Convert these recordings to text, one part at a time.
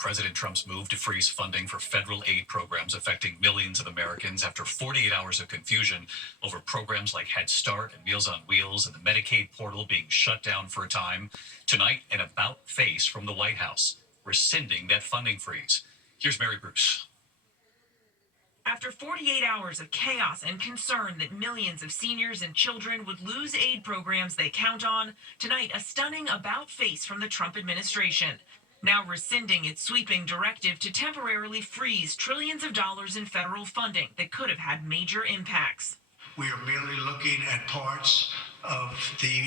President Trump's move to freeze funding for federal aid programs affecting millions of Americans after 48 hours of confusion over programs like Head Start and Meals on Wheels and the Medicaid portal being shut down for a time. Tonight, an about face from the White House rescinding that funding freeze. Here's Mary Bruce. After 48 hours of chaos and concern that millions of seniors and children would lose aid programs they count on, tonight a stunning about-face from the Trump administration, now rescinding its sweeping directive to temporarily freeze trillions of dollars in federal funding that could have had major impacts. We are merely looking at parts of the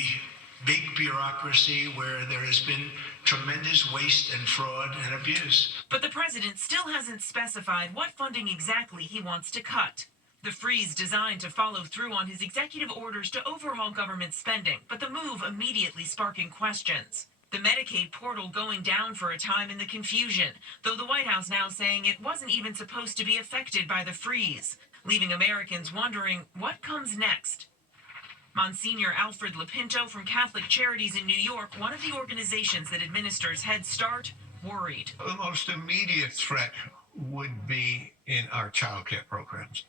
big bureaucracy where there has been tremendous waste and fraud and abuse. But the president still hasn't specified what funding exactly he wants to cut. The freeze designed to follow through on his executive orders to overhaul government spending, but the move immediately sparking questions. The Medicaid portal going down for a time in the confusion, though the White House now saying it wasn't even supposed to be affected by the freeze, leaving Americans wondering what comes next. Monsignor Alfred Lopinto from Catholic Charities in New York, one of the organizations that administers Head Start, worried. The most immediate threat would be in our child care programs.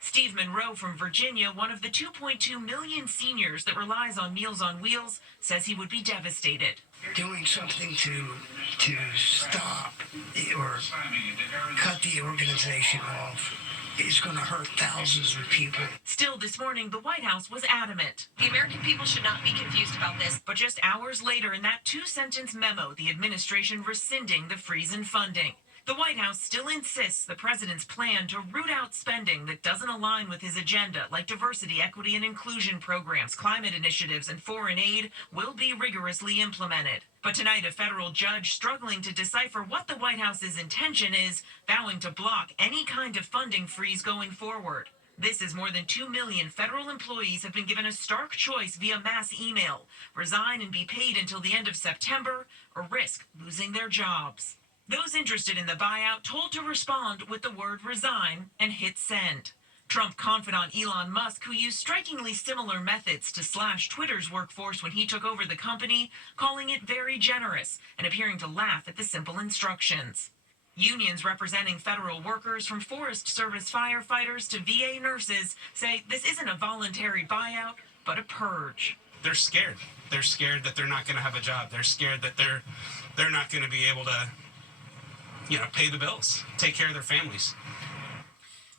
Steve Monroe from Virginia, one of the 2.2 million seniors that relies on Meals on Wheels, says he would be devastated. Doing something to stop or cut the organization off is going to hurt thousands of people. Still, this morning, the White House was adamant. The American people should not be confused about this. But just hours later, in that two-sentence memo, the administration rescinding the freeze in funding. The White House still insists the president's plan to root out spending that doesn't align with his agenda, like diversity, equity, and inclusion programs, climate initiatives, and foreign aid, will be rigorously implemented. But tonight, a federal judge struggling to decipher what the White House's intention is, vowing to block any kind of funding freeze going forward. This is more than 2 million federal employees have been given a stark choice via mass email: resign and be paid until the end of September, or risk losing their jobs. Those interested in the buyout told to respond with the word resign and hit send. Trump confidant Elon Musk, who used strikingly similar methods to slash Twitter's workforce when he took over the company, calling it very generous and appearing to laugh at the simple instructions. Unions representing federal workers, from Forest Service firefighters to VA nurses, say this isn't a voluntary buyout, but a purge. They're scared. They're scared that they're not going to have a job. They're scared that they're not going to be able to pay the bills, take care of their families.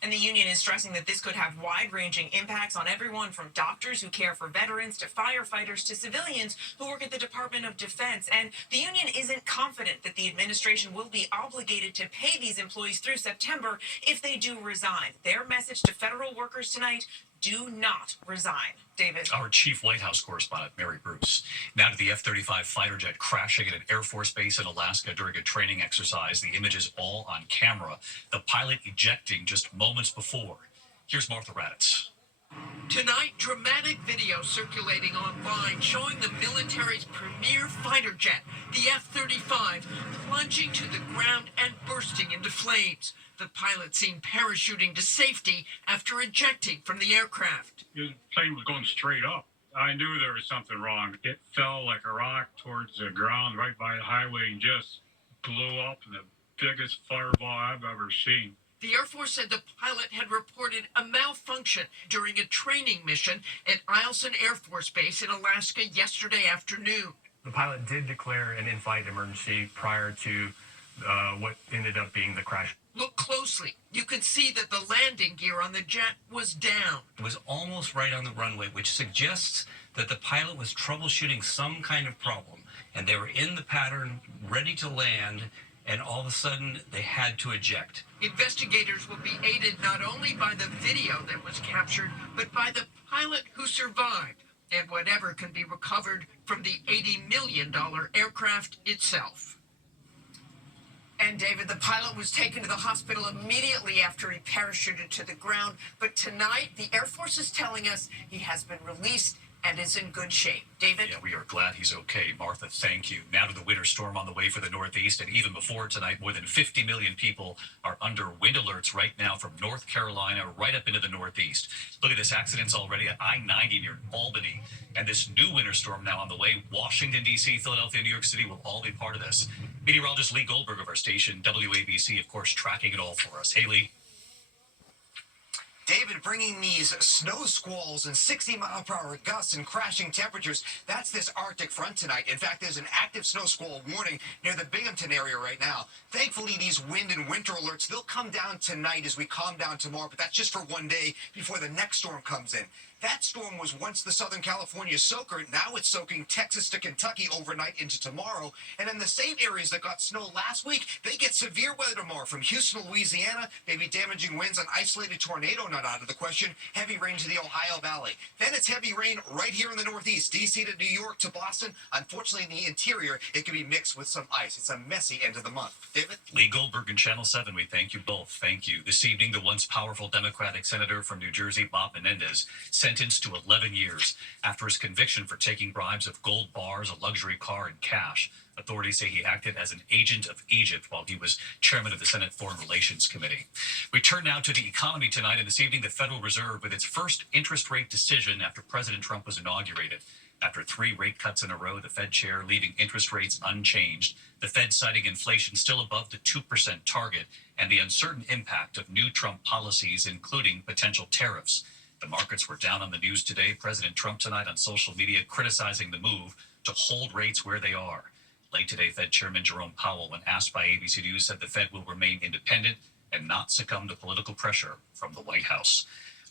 And the union is stressing that this could have wide-ranging impacts on everyone from doctors who care for veterans to firefighters to civilians who work at the Department of Defense. And the union isn't confident that the administration will be obligated to pay these employees through September if they do resign. Their message to federal workers tonight: do not resign. David. Our chief White House correspondent, Mary Bruce. Now to the F-35 fighter jet crashing at an Air Force base in Alaska during a training exercise. The images all on camera. The pilot ejecting just moments before. Here's Martha Raddatz. Tonight, dramatic video circulating online showing the military's premier fighter jet, the F-35, plunging to the ground and bursting into flames. The pilot seen parachuting to safety after ejecting from the aircraft. The plane was going straight up. I knew there was something wrong. It fell like a rock towards the ground right by the highway and just blew up in the biggest fireball I've ever seen. The Air Force said the pilot had reported a malfunction during a training mission at Eielson Air Force Base in Alaska yesterday afternoon. The pilot did declare an in-flight emergency prior to what ended up being the crash. Look closely. You can see that the landing gear on the jet was down. It was almost right on the runway, which suggests that the pilot was troubleshooting some kind of problem. And they were in the pattern, ready to land, and all of a sudden they had to eject. Investigators will be aided not only by the video that was captured, but by the pilot who survived, and whatever can be recovered from the $80 million aircraft itself. And David, the pilot was taken to the hospital immediately after he parachuted to the ground. But tonight, the Air Force is telling us he has been released and is in good shape. David? Yeah, we are glad he's okay. Martha, thank you. Now to the winter storm on the way for the Northeast, and even before tonight, more than 50 million people are under wind alerts right now from North Carolina right up into the Northeast. Look at this, accidents already at I-90 near Albany, and this new winter storm now on the way. Washington, D.C., Philadelphia, New York City will all be part of this. Meteorologist Lee Goldberg of our station, WABC, of course, tracking it all for us. Hey, Lee. David, bringing these snow squalls and 60-mile-per-hour gusts and crashing temperatures. That's this Arctic front tonight. In fact, there's an active snow squall warning near the Binghamton area right now. Thankfully, these wind and winter alerts, they'll come down tonight as we calm down tomorrow, but that's just for one day before the next storm comes in. That storm was once the Southern California soaker. Now it's soaking Texas to Kentucky overnight into tomorrow. And in the same areas that got snow last week, they get severe weather tomorrow from Houston to Louisiana, maybe damaging winds, an isolated tornado not out of the question, heavy rain to the Ohio Valley. Then it's heavy rain right here in the Northeast, D.C. to New York to Boston. Unfortunately, in the interior, it can be mixed with some ice. It's a messy end of the month. David? Lee Goldberg and Channel 7, we thank you both. Thank you. This evening, the once powerful Democratic senator from New Jersey, Bob Menendez, sentenced to 11 years after his conviction for taking bribes of gold bars, a luxury car, and cash. Authorities say he acted as an agent of Egypt while he was chairman of the Senate Foreign Relations Committee. We turn now to the economy tonight, and this evening, the Federal Reserve with its first interest rate decision after President Trump was inaugurated. After 3 rate cuts in a row, the Fed chair leaving interest rates unchanged. The Fed citing inflation still above the 2% target and the uncertain impact of new Trump policies, including potential tariffs. The markets were down on the news today. President Trump tonight on social media criticizing the move to hold rates where they are. Late today, Fed Chairman Jerome Powell, when asked by ABC News, said the Fed will remain independent and not succumb to political pressure from the White House.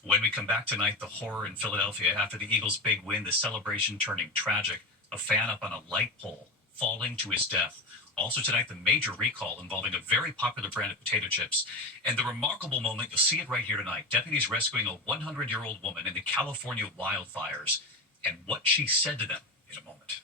When we come back tonight, the horror in Philadelphia after the Eagles' big win, the celebration turning tragic, a fan up on a light pole falling to his death. Also tonight, the major recall involving a very popular brand of potato chips. And the remarkable moment, you'll see it right here tonight, deputies rescuing a 100-year-old woman in the California wildfires and what she said to them in a moment.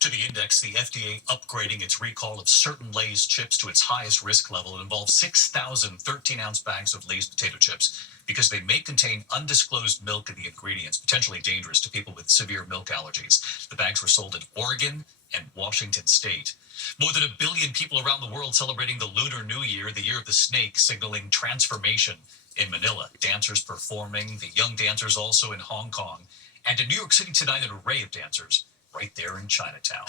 To the index, the FDA upgrading its recall of certain Lay's chips to its highest risk level. It involves 6,000 13-ounce bags of Lay's potato chips because they may contain undisclosed milk in the ingredients, potentially dangerous to people with severe milk allergies. The bags were sold in Oregon and Washington State. More than 1 billion people around the world celebrating the Lunar New Year, the year of the snake, signaling transformation in Manila. Dancers performing, the young dancers also in Hong Kong. And in New York City tonight, an array of dancers right there in Chinatown.